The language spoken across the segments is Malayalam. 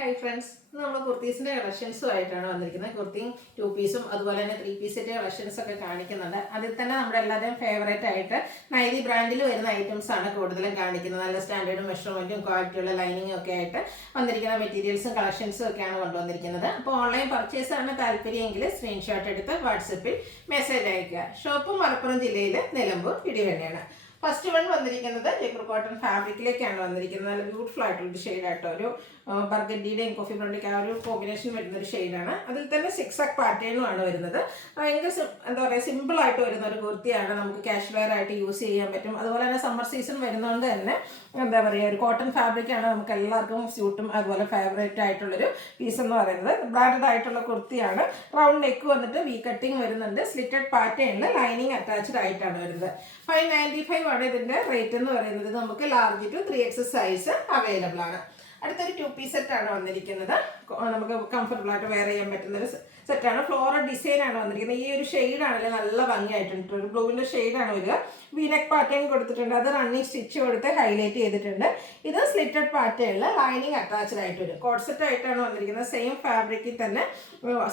ഹായ് ഫ്രണ്ട്സ്, നമ്മൾ കുർത്തീസിൻ്റെ കളക്ഷൻസുമായിട്ടാണ് വന്നിരിക്കുന്നത്. കുർത്തിയും 2 പീസും അതുപോലെ തന്നെ 3 പീസിൻ്റെ കളക്ഷൻസൊക്കെ കാണിക്കുന്നുണ്ട്. അതിൽ തന്നെ നമ്മുടെ എല്ലാവരുടെയും ഫേവറേറ്റ് ആയിട്ട് നൈതി ബ്രാൻഡിൽ വരുന്ന ഐറ്റംസ് ആണ് കൂടുതലും കാണിക്കുന്നത്. നല്ല സ്റ്റാൻഡേർഡും മെഷർമെൻറ്റും ക്വാളിറ്റിയുള്ള ലൈനിങ്ങും ഒക്കെ ആയിട്ട് വന്നിരിക്കുന്ന മെറ്റീരിയൽസും കളക്ഷൻസും ഒക്കെയാണ് കൊണ്ടുവന്നിരിക്കുന്നത്. അപ്പോൾ ഓൺലൈൻ പർച്ചേസ് ആണ് താല്പര്യമെങ്കിൽ സ്ക്രീൻഷോട്ട് എടുത്ത് വാട്സപ്പിൽ മെസ്സേജ് അയയ്ക്കുക. ഷോപ്പ് മലപ്പുറം ജില്ലയിൽ നിലമ്പൂർ ഇടിവണ്ണയാണ്. ഫസ്റ്റ് വൺ വന്നിരിക്കുന്നത് ജയ്പൂർ കോട്ടൺ ഫാബ്രിക്കിലേക്കാണ് വന്നിരിക്കുന്നത്. നല്ല ബ്യൂട്ടിഫുൾ ആയിട്ടുള്ളൊരു ഷെയ്ഡായിട്ടോ, ഒരു ബർഗഡിയുടെയും കോഫി ബ്രൗണിൻ്റെ ആ ഒരു കോമ്പിനേഷൻ വരുന്നൊരു ഷെയ്ഡാണ്. അതിൽ തന്നെ 6 പാറ്റേണും ആണ് വരുന്നത്. ഭയങ്കര എന്താ പറയുക, സിമ്പിളായിട്ട് വരുന്ന ഒരു കുർത്തിയാണ്. നമുക്ക് ക്യാഷ് വെയർ ആയിട്ട് യൂസ് ചെയ്യാൻ പറ്റും. അതുപോലെ തന്നെ സമ്മർ സീസൺ വരുന്നതുകൊണ്ട് തന്നെ എന്താ പറയുക, ഒരു കോട്ടൺ ഫാബ്രിക്കാണ് നമുക്ക് എല്ലാവർക്കും സ്യൂട്ടും അതുപോലെ ഫേവറേറ്റ് ആയിട്ടുള്ളൊരു പീസ് എന്ന് പറയുന്നത്. ബ്രാൻഡഡ് ആയിട്ടുള്ള കുർത്തിയാണ്. റൗണ്ട് നെക്ക് വന്നിട്ട് വി കട്ടിങ് വരുന്നുണ്ട്. സ്ലിറ്റഡ് പാറ്റേണിൽ ലൈനിങ് അറ്റാച്ച്ഡ് ആയിട്ടാണ് വരുന്നത്. 595 ആണ് ഇതിൻ്റെ റേറ്റ് എന്ന് പറയുന്നത്. നമുക്ക് large to 3X size available ആണ്. അടുത്തൊരു 2 പീസ് സെറ്റാണ് വന്നിരിക്കുന്നത്. നമുക്ക് കംഫർട്ടബിൾ ആയിട്ട് വെയർ ചെയ്യാൻ പറ്റുന്നൊരു സെറ്റാണ്. ഫ്ലോറൽ ഡിസൈൻ ആണ് വന്നിരിക്കുന്നത്. ഈ ഒരു ഷെയ്ഡാണല്ലേ നല്ല ഭംഗിയായിട്ടുണ്ട്. ഒരു ബ്ലൂവിൻ്റെ ഷെയ്ഡാണ് വരിക. വീനെക്ക് പാറ്റേൺ കൊടുത്തിട്ടുണ്ട്. അത് റണ്ണിങ് സ്റ്റിച്ച് കൊടുത്ത് ഹൈലൈറ്റ് ചെയ്തിട്ടുണ്ട്. ഇത് സ്ലിറ്റഡ് പാറ്റേണിൽ ലൈനിങ് അറ്റാച്ച്ഡ് ആയിട്ട് വരും. കോഡ് സെറ്റ് ആയിട്ടാണ് വന്നിരിക്കുന്നത്. സെയിം ഫാബ്രിക്കിൽ തന്നെ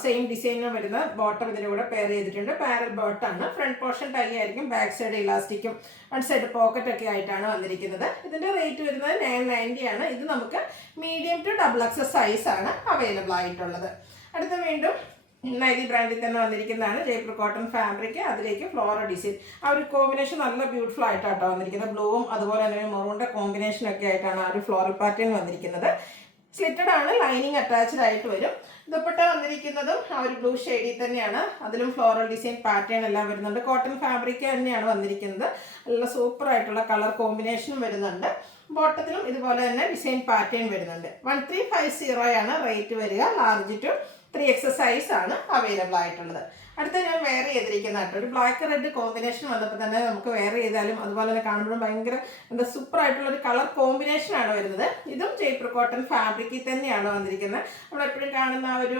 സെയിം ഡിസൈനിൽ വരുന്ന ബോട്ടം ഇതിൻ്റെ കൂടെ പെയർ ചെയ്തിട്ടുണ്ട്. പാരൽ ബോട്ടാണ്. ഫ്രണ്ട് പോർഷൻ ടൈ ആയിരിക്കും. ബാക്ക് സൈഡ് ഇലാസ്റ്റിക്കും വൺ സൈഡ് പോക്കറ്റ് ഒക്കെ ആയിട്ടാണ് വന്നിരിക്കുന്നത്. ഇതിൻ്റെ റേറ്റ് വരുന്നത് 990 ആണ്. ഇത് നമുക്ക് മീഡിയം ടു XXL സൈസ് ആണ് അവൈലബിൾ ആയിട്ടുള്ളത്. അടുത്ത വീണ്ടും നൈതി ബ്രാൻഡിൽ തന്നെ വന്നിരിക്കുന്നതാണ്. ജയ്പൂർ കോട്ടൺ ഫാബ്രിക്, അതിലേക്ക് ഫ്ലോറൽ ഡിസൈൻ. ആ ഒരു കോമ്പിനേഷൻ നല്ല ബ്യൂട്ടിഫുൾ ആയിട്ടാട്ടോ വന്നിരിക്കുന്നത്. ബ്ലൂവും അതുപോലെ തന്നെ മെറൂണിൻ്റെ കോമ്പിനേഷനൊക്കെ ആയിട്ടാണ് ആ ഒരു ഫ്ലോറൽ പാറ്റേൺ വന്നിരിക്കുന്നത്. സ്ലിറ്റഡ് ആണ്. ലൈനിങ് അറ്റാച്ച്ഡ് ആയിട്ട് വരും. ദുപ്പട്ട വന്നിരിക്കുന്നതും ആ ഒരു ബ്ലൂ ഷെയ്ഡിൽ തന്നെയാണ്. അതിലും ഫ്ലോറൽ ഡിസൈൻ പാറ്റേൺ എല്ലാം വരുന്നുണ്ട്. കോട്ടൺ ഫാബ്രിക് തന്നെയാണ് വന്നിരിക്കുന്നത്. നല്ല സൂപ്പർ ആയിട്ടുള്ള കളർ കോമ്പിനേഷനും വരുന്നുണ്ട്. ബോട്ടത്തിലും ഇതുപോലെ തന്നെ ഡിസൈൻ പാറ്റേൺ വരുന്നുണ്ട്. 1350 ആണ് റേറ്റ് വരിക. ലാർജ് ടു 3X സൈസ് ആണ് അവൈലബിൾ ആയിട്ടുള്ളത്. അടുത്ത ഞാൻ വെയർ ചെയ്തിരിക്കുന്ന കേട്ടോ, ഒരു ബ്ലാക്ക് റെഡ് കോമ്പിനേഷൻ വന്നപ്പോൾ തന്നെ നമുക്ക് വെയർ ചെയ്താലും അതുപോലെ തന്നെ കാണുമ്പോഴും ഭയങ്കര എന്താ സൂപ്പർ ആയിട്ടുള്ള ഒരു കളർ കോമ്പിനേഷനാണ് വരുന്നത്. ഇതും ജയ്പൂർ കോട്ടൺ ഫാബ്രിക്കിൽ തന്നെയാണ് വന്നിരിക്കുന്നത്. നമ്മളെപ്പോഴും കാണുന്ന ആ ഒരു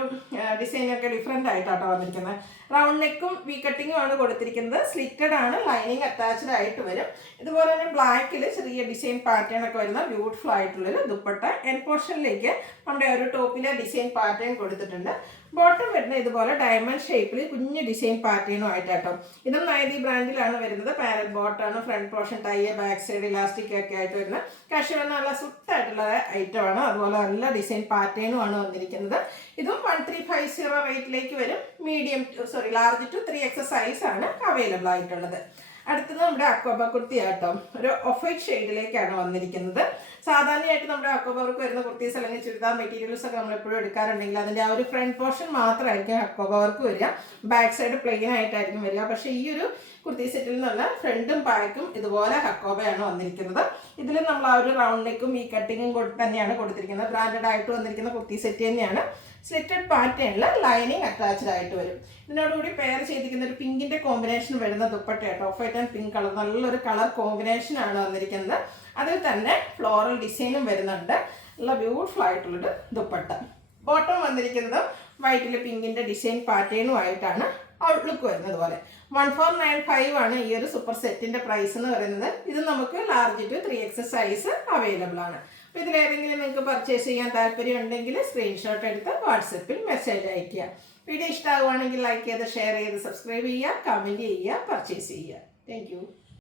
ഡിസൈനൊക്കെ ഡിഫറെൻ്റ് ആയിട്ടാട്ടോ വന്നിരിക്കുന്നത്. റൗണ്ട് നെക്കും വി കട്ടിങ്ങും ആണ് കൊടുത്തിരിക്കുന്നത്. സ്ലിറ്റഡ് ആണ്. ലൈനിങ് അറ്റാച്ച്ഡ് ആയിട്ട് വരും. ഇതുപോലെ തന്നെ ബ്ലാക്കിൽ ചെറിയ ഡിസൈൻ പാറ്റേൺ ഒക്കെ വരുന്ന ബ്യൂട്ടിഫുൾ ആയിട്ടുള്ളൊരു ദുപ്പട്ട. എൻ പോർഷനിലേക്ക് നമ്മുടെ ഒരു ടോപ്പിലെ ഡിസൈൻ പാറ്റേൺ കൊടുത്തിട്ടുണ്ട്. ബോട്ടം വരുന്ന ഇതുപോലെ ഡയമണ്ട് ഷേപ്പിൽ കുഞ്ഞ് ഡിസൈൻ പാറ്റേണും ആയിട്ടാട്ടോ. ഇതും നൈതി ബ്രാൻഡിലാണ് വരുന്നത്. പാരൽ ബോട്ടാണ്. Front portion tie, back side elastic ഒക്കെ ആയിട്ട് വരുന്ന കാഷ്വൽ നല്ല സുത്തായിട്ടുള്ള ഐറ്റമാണ്. അതുപോലെ നല്ല ഡിസൈൻ പാറ്റേണും ആണ് വന്നിരിക്കുന്നത്. ഇതും 1350 റേറ്റിലേക്ക് വരും. ലാർജ് ടു 3X സൈസ് ആണ് അവൈലബിൾ ആയിട്ടുള്ളത്. അടുത്തത് നമ്മുടെ അക്കോബ കുർത്തി ആട്ടോ. ഒരു ഓഫ് വൈറ്റ് ഷെയ്ഡിലേക്കാണ് വന്നിരിക്കുന്നത്. സാധാരണയായിട്ട് നമ്മുടെ അക്കോബ വർക്ക് വരുന്ന കുർത്തീസ് അല്ലെങ്കിൽ ചുരിദാർ മെറ്റീരിയൽസ് ഒക്കെ നമ്മൾ എപ്പോഴും എടുക്കാറുണ്ടെങ്കിൽ അതിൻ്റെ ആ ഒരു ഫ്രണ്ട് പോർഷൻ മാത്രമായിരിക്കും അക്കോബ വർക്ക് വരിക. ബാക്ക് സൈഡ് പ്ലെയിൻ ആയിട്ടായിരിക്കും വരിക. പക്ഷേ ഈ ഒരു കുർത്തി സെറ്റിൽ നിന്നുള്ള ഫ്രണ്ടും ബാക്കും ഇതുപോലെ ഹക്കോബയാണ് വന്നിരിക്കുന്നത്. ഇതിൽ നമ്മൾ ആ ഒരു റൗണ്ട് നെക്കും ഈ കട്ടിങ്ങും തന്നെയാണ് കൊടുത്തിരിക്കുന്നത്. ബ്രാൻഡഡ് ആയിട്ട് വന്നിരിക്കുന്ന കുർത്തി സെറ്റ് തന്നെയാണ്. സ്ലിറ്റഡ് പാറ്റേണിൽ ലൈനിങ് അറ്റാച്ച്ഡ് ആയിട്ട് വരും. ഇതിനോടുകൂടി പെയർ ചെയ്തിരിക്കുന്ന ഒരു പിങ്കിൻ്റെ കോമ്പിനേഷൻ വരുന്ന ദുപ്പട്ട കേട്ടോ. Of white and pink colour, നല്ലൊരു കളർ കോമ്പിനേഷനാണ് വന്നിരിക്കുന്നത്. അതിൽ തന്നെ ഫ്ലോറൽ ഡിസൈനും വരുന്നുണ്ട്. നല്ല ബ്യൂട്ടിഫുൾ ആയിട്ടുള്ളൊരു ദുപ്പട്ട. ബോട്ടം വന്നിരിക്കുന്നത് വൈറ്റിൽ പിങ്കിൻ്റെ ഡിസൈൻ പാറ്റേണും ആയിട്ടാണ് ഔട്ട്ലുക്ക് വരുന്നത് പോലെ. 1495 ആണ് ഈ ഒരു സൂപ്പർ സെറ്റിൻ്റെ പ്രൈസ് എന്ന് പറയുന്നത്. ഇത് നമുക്ക് large to 3X size available ആണ്. അപ്പോൾ ഇതിലേതെങ്കിലും നിങ്ങൾക്ക് പർച്ചേസ് ചെയ്യാൻ താല്പര്യം ഉണ്ടെങ്കിൽ സ്ക്രീൻഷോട്ട് എടുത്ത് വാട്സപ്പിൽ മെസ്സേജ് അയയ്ക്കുക. വീഡിയോ ഇഷ്ടമാകുവാണെങ്കിൽ ലൈക്ക് ചെയ്ത് ഷെയർ ചെയ്ത് സബ്സ്ക്രൈബ് ചെയ്യുക, കമൻറ്റ് ചെയ്യുക, പർച്ചേസ് ചെയ്യുക. താങ്ക്